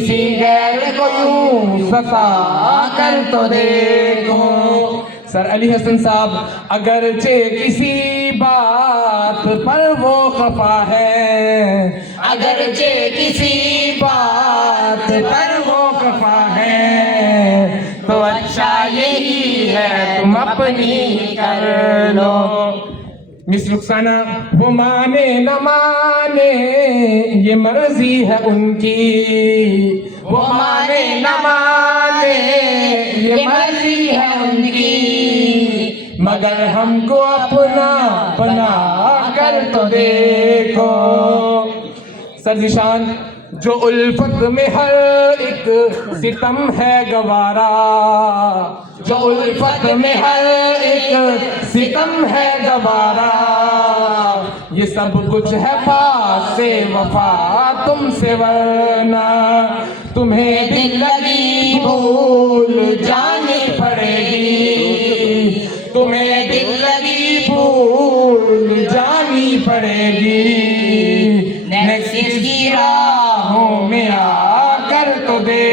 किसी गैर को यूं सता कर तो देखो। सर अली हसन साहब अगरचे किसी बात पर वो खफा है, अगरचे किसी बात पर वो खफा है, तो अच्छा यही है तुम अपनी कर लो। मिस रुखसाना वो माने न माने ये मर्जी है उनकी, वो माने न माने ये मर्जी है उनकी, मगर हमको अपना बना कर तो देखो। सर्जिशान जो उल्फत में हर एक सितम है गवारा, जो उल्फत में हर एक सितम है गवारा, ये सब कुछ है पास से वफा तुमसे, वरना तुम्हें दिल लगी भूल जानी पड़ेगी, तुम्हें दिल लगी भूल जानी पड़ेगी। नेक्स्ट की राहों में आकर तो दे